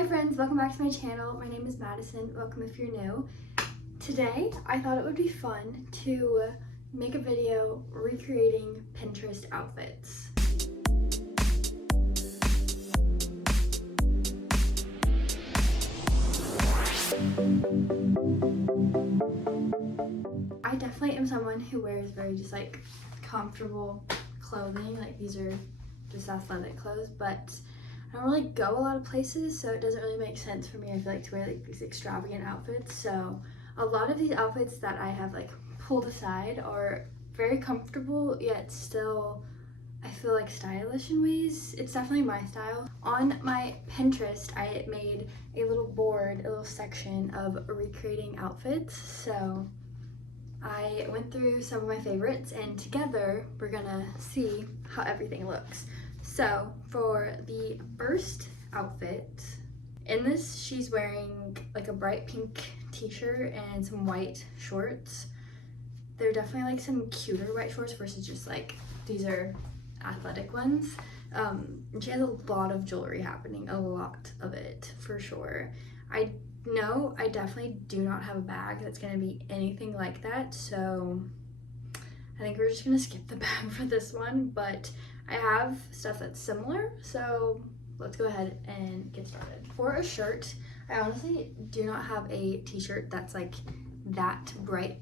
Hi friends, welcome back to my channel. My name is Madison. Welcome if you're new. Today, I thought it would be fun to make a video recreating Pinterest outfits. I definitely am someone who wears very just like comfortable clothing. Like these are just athletic clothes, but I don't really go a lot of places, so it doesn't really make sense for me, I feel like, to wear like these extravagant outfits. So a lot of these outfits that I have like pulled aside are very comfortable, yet still I feel like stylish in ways. It's definitely my style. On my Pinterest, I made a little board, a little section of recreating outfits. So I went through some of my favorites, and together we're gonna see how everything looks. So for the first outfit, in this she's wearing like a bright pink t-shirt and some white shorts. They're definitely like some cuter white shorts versus just like these are athletic ones. She has a lot of jewelry happening, a lot of it for sure. I know I definitely do not have a bag that's gonna be anything like that, so I think we're just gonna skip the bag for this one, but I have stuff that's similar, so let's go ahead and get started. For a shirt, I honestly do not have a t-shirt that's like that bright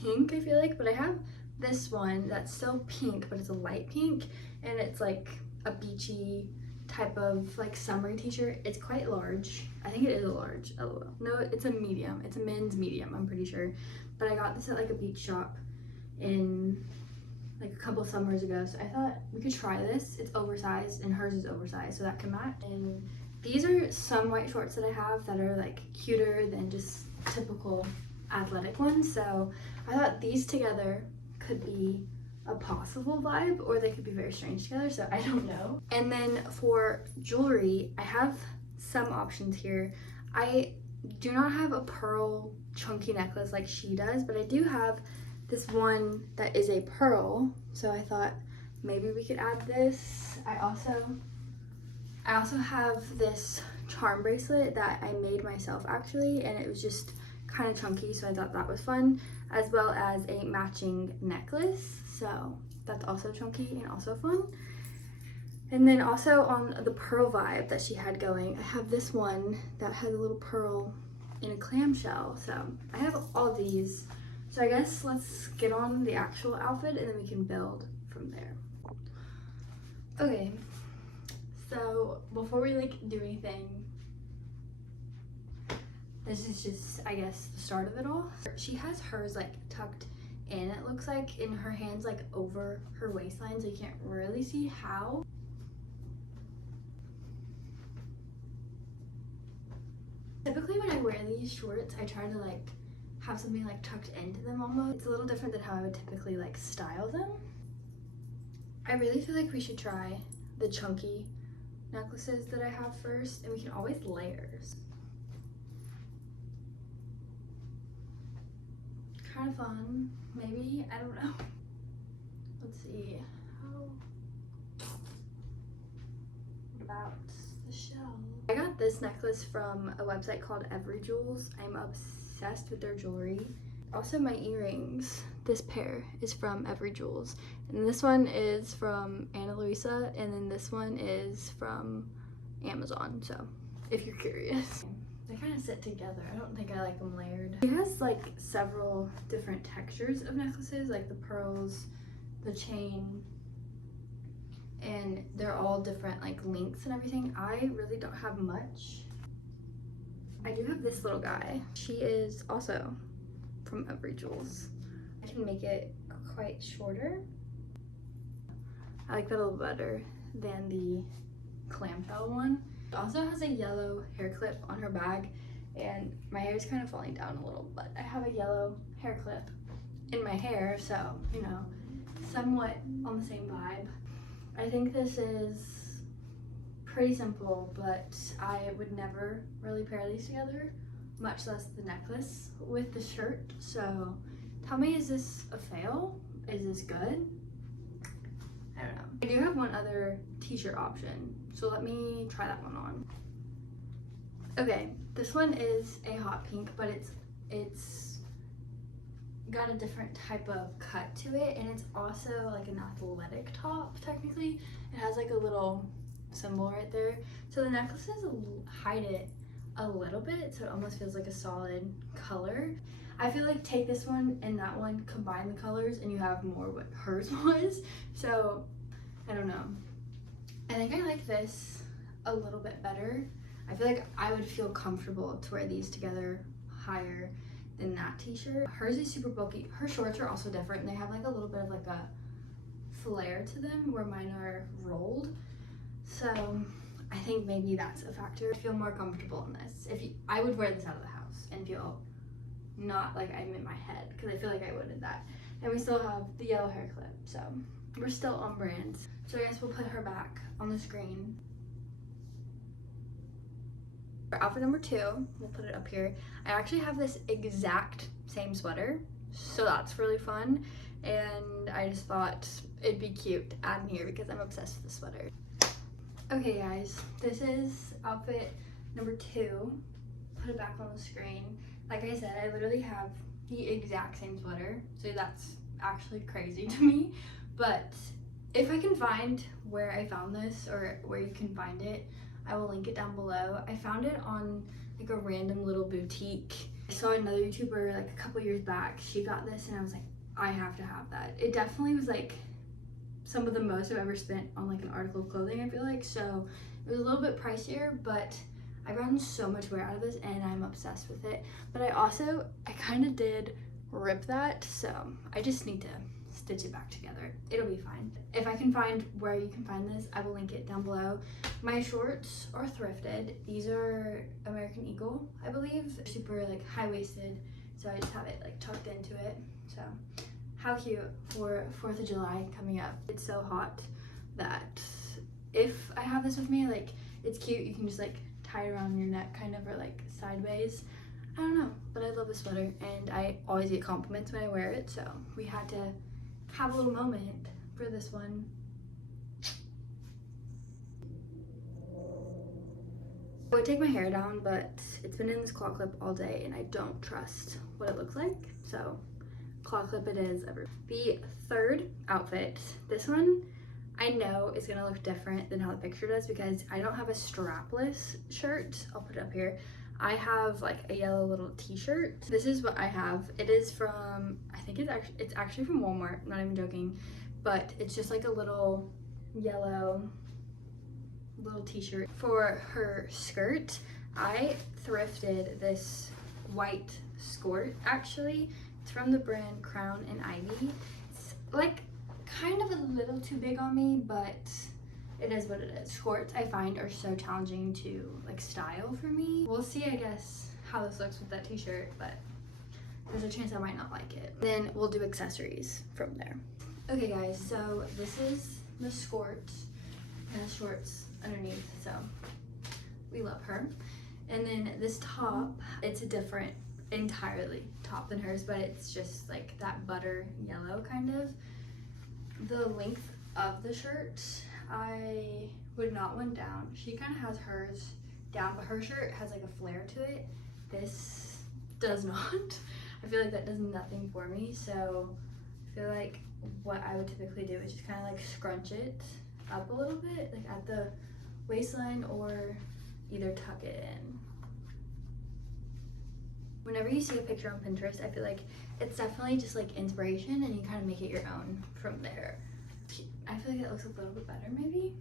pink, I feel like, but I have this one that's still pink, but it's a light pink, and it's like a beachy type of like summery t-shirt. It's quite large. I think it is a large. Oh no, it's a medium. It's a men's medium, I'm pretty sure. But I got this at like a beach shop in like a couple summers ago, so I thought we could try this. It's oversized and hers is oversized, so that can match. And these are some white shorts that I have that are like cuter than just typical athletic ones, so I thought these together could be a possible vibe, or they could be very strange together, so I don't know. And then for jewelry, I have some options here. I do not have a pearl chunky necklace like she does, but I do have this one that is a pearl, so I thought maybe we could add this. I also have this charm bracelet that I made myself actually, and it was just kind of chunky, so I thought that was fun, as well as a matching necklace, so that's also chunky and also fun. And then also on the pearl vibe that she had going, I have this one that has a little pearl in a clamshell, so I have all these. So I guess let's get on the actual outfit and then we can build from there. Okay, so before we like do anything, this is just, I guess, the start of it all. She has hers like tucked in, it looks like, in her hands like over her waistline, so you can't really see how. Typically when I wear these shorts, I try to like have something like tucked into them almost. It's a little different than how I would typically like style them. I really feel like we should try the chunky necklaces that I have first, and we can always layers. Kind of fun, maybe, I don't know. Let's see, what about the shell? I got this necklace from a website called Jewels. I'm obsessed with their jewelry. Also my earrings, this pair is from Jewels, and this one is from Ana Luisa, and then this one is from Amazon, so if you're curious. They kind of sit together. I don't think I like them layered. She has like several different textures of necklaces, like the pearls, the chain, and they're all different like lengths and everything. I really don't have much. I do have this little guy. She is also from Jewels. I can make it quite shorter. I like that a little better than the clamshell one. It also has a yellow hair clip on her bag, and my hair is kind of falling down a little, but I have a yellow hair clip in my hair, so, you know, somewhat on the same vibe. I think this is pretty simple, but I would never really pair these together, much less the necklace with the shirt. So tell me, is this a fail? Is this good? I don't know. I do have one other t-shirt option, so let me try that one on. Okay, this one is a hot pink, but it's got a different type of cut to it, and it's also like an athletic top technically. It has like a little symbol right there. So the necklaces hide it a little bit, so it almost feels like a solid color. I feel like take this one and that one, combine the colors, and you have more what hers was. So I don't know. I think I like this a little bit better. I feel like I would feel comfortable to wear these together higher than that t-shirt. Hers is super bulky. Her shorts are also different. They have like a little bit of like a flare to them where mine are rolled. So I think maybe that's a factor. I feel more comfortable in this. I would wear this out of the house and feel not like I'm in my head, because I feel like I would in that. And we still have the yellow hair clip, so we're still on brand. So I guess we'll put her back on the screen. For outfit number 2, we'll put it up here. I actually have this exact same sweater, so that's really fun. And I just thought it'd be cute to add in here because I'm obsessed with the sweater. Okay guys, this is outfit number 2. Put it back on the screen. Like I said, I literally have the exact same sweater, so that's actually crazy to me. But if I can find where I found this, or where you can find it, I will link it down below. I found it on like a random little boutique. I saw another YouTuber like a couple years back. She got this and I was like, I have to have that. It definitely was like some of the most I've ever spent on like an article of clothing, I feel like. So it was a little bit pricier, but I've gotten so much wear out of this and I'm obsessed with it. But I kind of did rip that, so I just need to stitch it back together. It'll be fine. If I can find where you can find this, I will link it down below. My shorts are thrifted. These are American Eagle, I believe. They're super like high-waisted, so I just have it like tucked into it. So how cute for 4th of July coming up. It's so hot that if I have this with me, like it's cute. You can just like tie it around your neck kind of, or like sideways. I don't know, but I love this sweater and I always get compliments when I wear it, so we had to have a little moment for this one. I would take my hair down, but it's been in this claw clip all day and I don't trust what it looks like, so claw clip it is. The 3rd outfit, this one I know is gonna look different than how the picture does because I don't have a strapless shirt. I'll put it up here. I have like a yellow little t-shirt. This is what I have. It is from, I think it's actually from Walmart, I'm not even joking, but it's just like a little yellow little t-shirt. For her skirt, I thrifted this white skirt actually. It's from the brand Crown and Ivy. It's like kind of a little too big on me, but it is what it is. Shorts I find are so challenging to like style for me. We'll see, I guess, how this looks with that t-shirt, but there's a chance I might not like it. Then we'll do accessories from there. Okay guys, so this is the skirt and the shorts underneath, so we love her. And then this top, it's a different entirely top than hers, but it's just like that butter yellow kind of. The length of the shirt, I would not want down. She kind of has hers down, but her shirt has like a flare to it. This does not. I feel like that does nothing for me, so I feel like what I would typically do is just kind of like scrunch it up a little bit, like at the waistline, or either tuck it in. Whenever you see a picture on Pinterest, I feel like it's definitely just like inspiration and you kind of make it your own from there. I feel like it looks a little bit better maybe.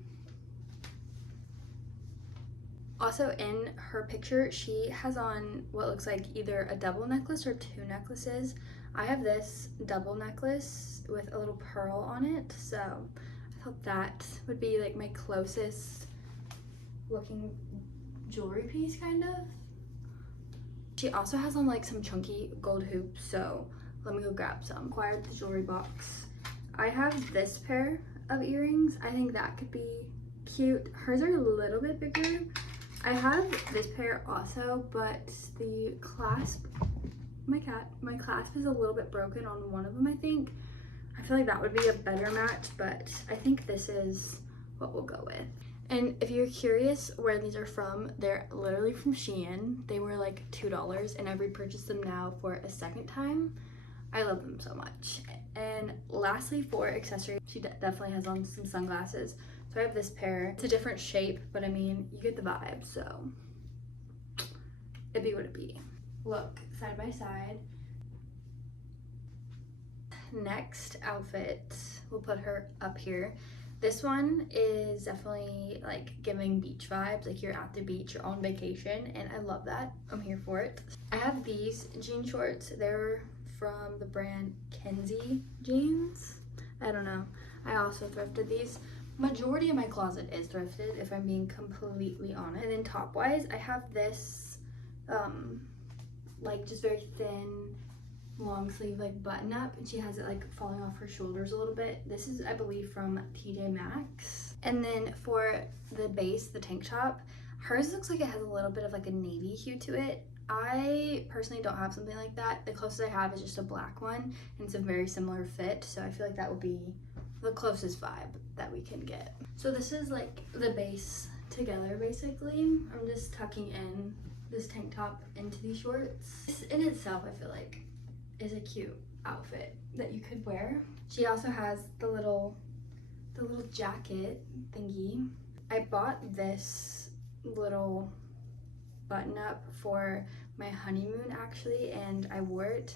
Also in her picture, she has on what looks like either a double necklace or 2 necklaces. I have this double necklace with a little pearl on it, so I thought that would be like my closest looking jewelry piece kind of. She also has on like some chunky gold hoops, so let me go grab some. Acquired the jewelry box. I have this pair of earrings. I think that could be cute. Hers are a little bit bigger. I have this pair also, but the clasp, my clasp is a little bit broken on one of them, I think. I feel like that would be a better match, but I think this is what we'll go with. And if you're curious where these are from, they're literally from Shein. They were like $2 and I've repurchased them now for a second time. I love them so much. And lastly, for accessories, she definitely has on some sunglasses. So I have this pair. It's a different shape, but I mean, you get the vibe, so it be what it be. Look, side by side. Next outfit, we'll put her up here. This one is definitely like giving beach vibes, like you're at the beach, you're on vacation, and I love that. I'm here for it. I have these jean shorts. They're from the brand Kenzie jeans. I don't know. I also thrifted these. Majority of my closet is thrifted, if I'm being completely honest. And then top wise, I have this like just very thin long sleeve like button up, and she has it like falling off her shoulders a little bit. This is, I believe, from TJ Maxx. And then for the base, the tank top, hers looks like it has a little bit of like a navy hue to it. I personally don't have something like that. The closest I have is just a black one, and it's a very similar fit, so I feel like that would be the closest vibe that we can get. So this is like the base together basically. I'm just tucking in this tank top into these shorts. This in itself, I feel like, is a cute outfit that you could wear. She also has the little jacket thingy. I bought this little button up for my honeymoon actually, and I wore it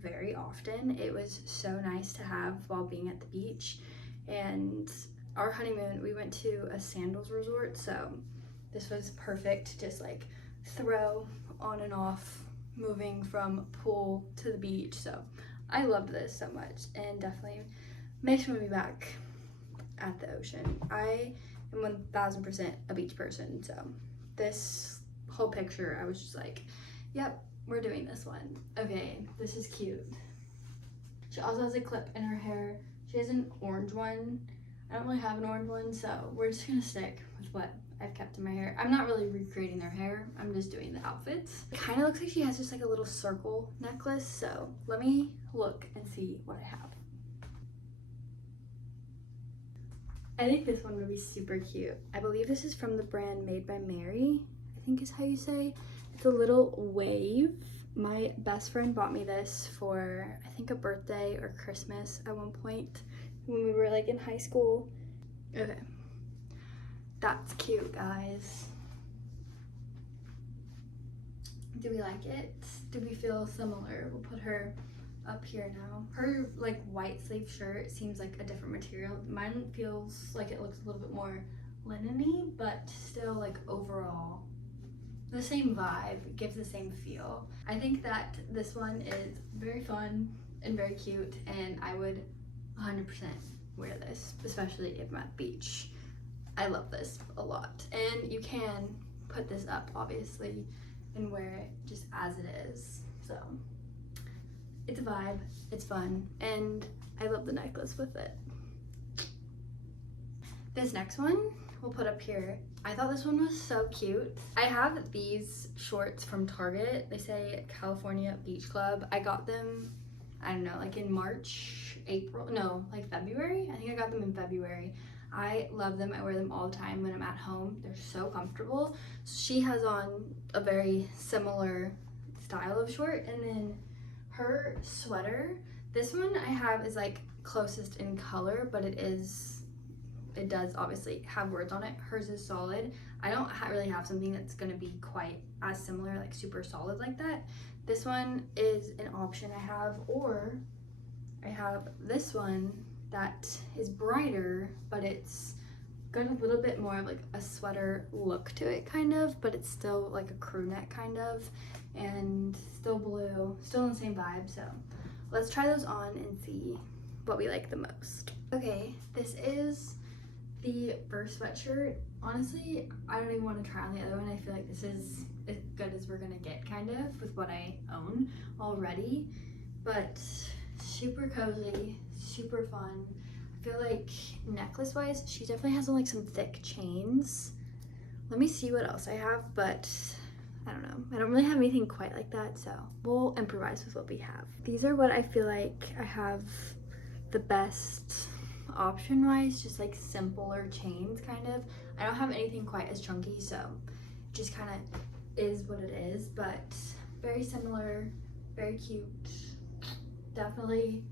very often. It was so nice to have while being at the beach. And our honeymoon, we went to a sandals resort, so this was perfect to just like throw on and off moving from pool to the beach. So I loved this so much, and definitely makes me back at the ocean. I am 1000% a beach person, so this whole picture I was just like, yep, we're doing this one. Okay, this is cute. She also has a clip in her hair. She has an orange one. I don't really have an orange one, so we're just gonna stick with what I've kept in my hair. I'm not really recreating their hair, I'm just doing the outfits. It kind of looks like she has just like a little circle necklace, so let me look and see what I have. I think this one would be super cute. I believe this is from the brand Made by Mary, I think is how you say. It's a little wave. My best friend bought me this for, I think, a birthday or Christmas at one point when we were like in high school. Okay. That's cute, guys. Do we like it? Do we feel similar? We'll put her up here now. Her like white sleeve shirt seems like a different material. Mine feels like it looks a little bit more linen-y, but still like overall the same vibe, gives the same feel. I think that this one is very fun and very cute, and I would 100% wear this, especially if I'm at the beach. I love this a lot. And you can put this up, obviously, and wear it just as it is. So it's a vibe, it's fun, and I love the necklace with it. This next one we'll put up here. I thought this one was so cute. I have these shorts from Target. They say California Beach Club. I got them, I don't know, like in March, April, no, like February. I think I got them in February. I love them. I wear them all the time when I'm at home. They're so comfortable. She has on a very similar style of short, and then her sweater, this one I have is like closest in color, but it does obviously have words on it. Hers is solid. I don't really have something that's gonna be quite as similar, like super solid like that. This one is an option I have, or I have this one that is brighter, but it's got a little bit more of like a sweater look to it kind of, but it's still like a crew neck kind of, and still blue, still in the same vibe. So let's try those on and see what we like the most. Okay, this is the first sweatshirt. Honestly, I don't even want to try on the other one. I feel like this is as good as we're gonna get kind of with what I own already, but super cozy, super fun. I feel like necklace wise, she definitely has like some thick chains. Let me see what else I have, but I don't know. I don't really have anything quite like that, so we'll improvise with what we have. These are what I feel like I have the best option wise, just like simpler chains kind of. I don't have anything quite as chunky, so it just kind of is what it is, but very similar, very cute. Definitely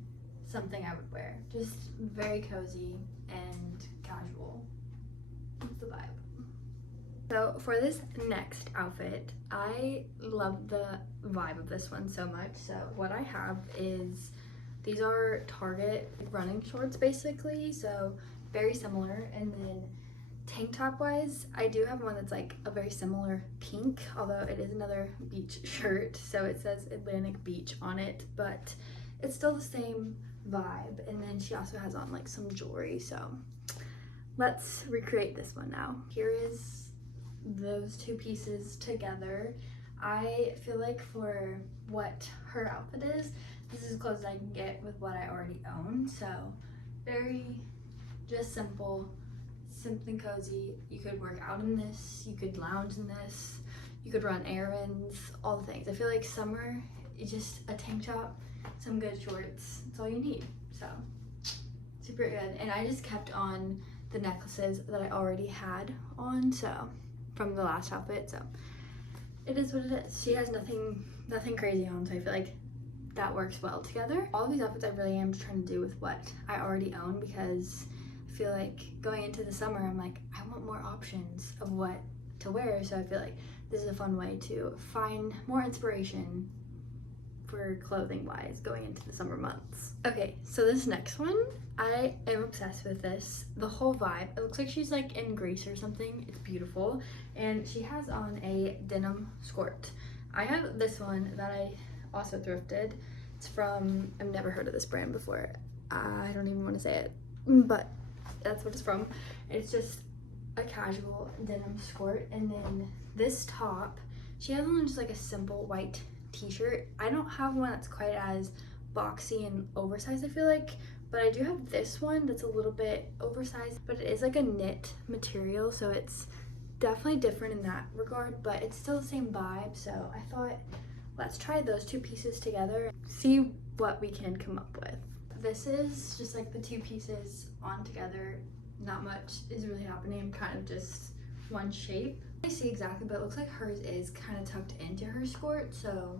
something I would wear. Just very cozy and casual. That's the vibe. So for this next outfit, I love the vibe of this one so much. So what I have is, these are Target running shorts basically, so very similar. And then tank top wise, I do have one that's like a very similar pink, although it is another beach shirt, so it says Atlantic Beach on it, but it's still the same vibe. And then she also has on like some jewelry, so let's recreate this one now. Here is those two pieces together. I feel like for what her outfit is, this is as close as I can get with what I already own, so very just simple, something cozy. You could work out in this, you could lounge in this, you could run errands, all the things. I feel like summer, it's just a tank top, some good shorts, that's all you need. So super good. And I just kept on the necklaces that I already had on, so from the last outfit, so it is what it is. She has nothing crazy on, so I feel like that works well together. All of these outfits I really am trying to do with what I already own, because I feel like going into the summer, I'm like, I want more options of what to wear, so I feel like this is a fun way to find more inspiration for clothing wise going into the summer months. Okay, so this next one, I am obsessed with this. The whole vibe, it looks like she's like in Greece or something. It's beautiful, and she has on a denim skirt. I have this one that I also thrifted. It's from, I've never heard of this brand before. I don't even want to say it, but that's what it's from. It's just a casual denim skirt, and then this top, she has on just like a simple white t-shirt. I don't have one that's quite as boxy and oversized, I feel like, but I do have this one that's a little bit oversized, but it is like a knit material, so it's definitely different in that regard, but it's still the same vibe. So I thought, let's try those two pieces together, see what we can come up with. This is just like the two pieces on together. Not much is really happening, kind of just one shape. I see exactly, but it looks like hers is kind of tucked into her skirt, so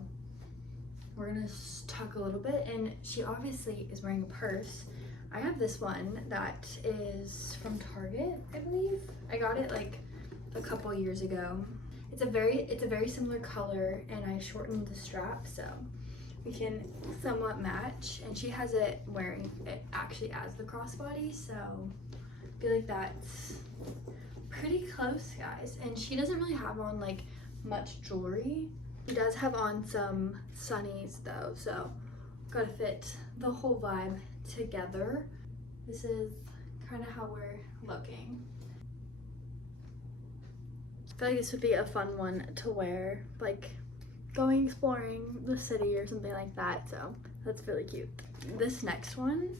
we're gonna tuck a little bit. And she obviously is wearing a purse. I have this one that is from Target, I believe. I got it like a couple years ago. It's a very similar color, and I shortened the strap so we can somewhat match. And she has it wearing it actually as the crossbody, so I feel like that's pretty close, guys. And she doesn't really have on like much jewelry. She does have on some sunnies though, so gotta fit the whole vibe together. This is kind of how we're looking. I feel like this would be a fun one to wear, like going exploring the city or something like that, so that's really cute. This next one,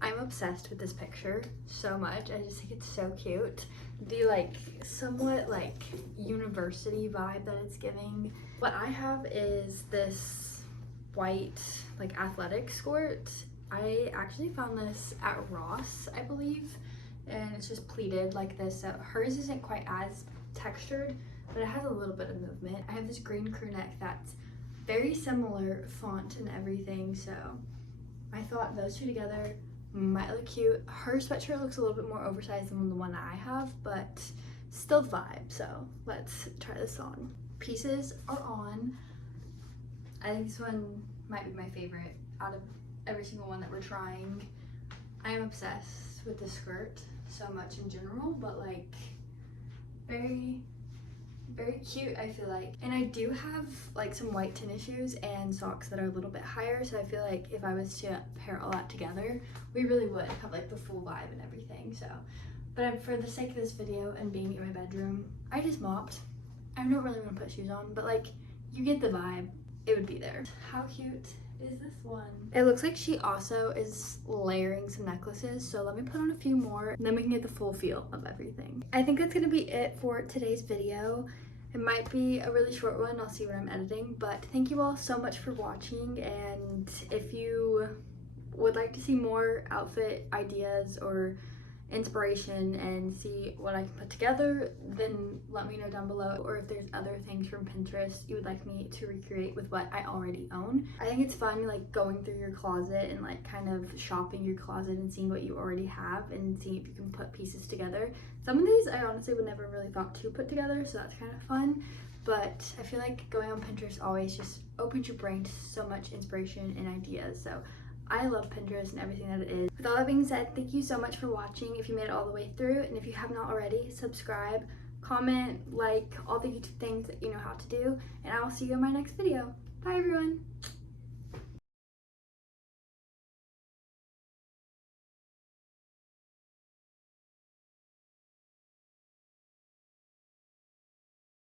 I'm obsessed with this picture so much. I just think it's so cute. The like somewhat like university vibe that it's giving. What I have is this white like athletic skirt. I actually found this at Ross, I believe, and it's just pleated like this. So hers isn't quite as textured, but it has a little bit of movement. I have this green crew neck that's very similar font and everything, so I thought those two together might look cute. Her sweatshirt looks a little bit more oversized than the one I have, but still vibe, so let's try this on. Pieces are on. I think this one might be my favorite out of every single one that we're trying. I am obsessed with the skirt so much in general, but like very cute, I feel like. And I do have like some white tennis shoes and socks that are a little bit higher, so I feel like if I was to pair all that together, we really would have like the full vibe and everything. So, but for the sake of this video and being in my bedroom, I just mopped. I don't really want to put shoes on, but like you get the vibe, it would be there. How cute is this one? It looks like she also is layering some necklaces, so let me put on a few more and then we can get the full feel of everything. I think that's gonna be it for today's video. It might be a really short one, I'll see when I'm editing, but thank you all so much for watching. And if you would like to see more outfit ideas, or inspiration and see what I can put together, then let me know down below. Or if there's other things from Pinterest you would like me to recreate with what I already own. I think it's fun like going through your closet and like kind of shopping your closet and seeing what you already have and seeing if you can put pieces together. Some of these I honestly would never really thought to put together, so that's kind of fun. But I feel like going on Pinterest always just opens your brain to so much inspiration and ideas. So I love Pinterest and everything that it is. With all that being said, thank you so much for watching if you made it all the way through. And if you have not already, subscribe, comment, like, all the YouTube things that you know how to do. And I will see you in my next video. Bye everyone!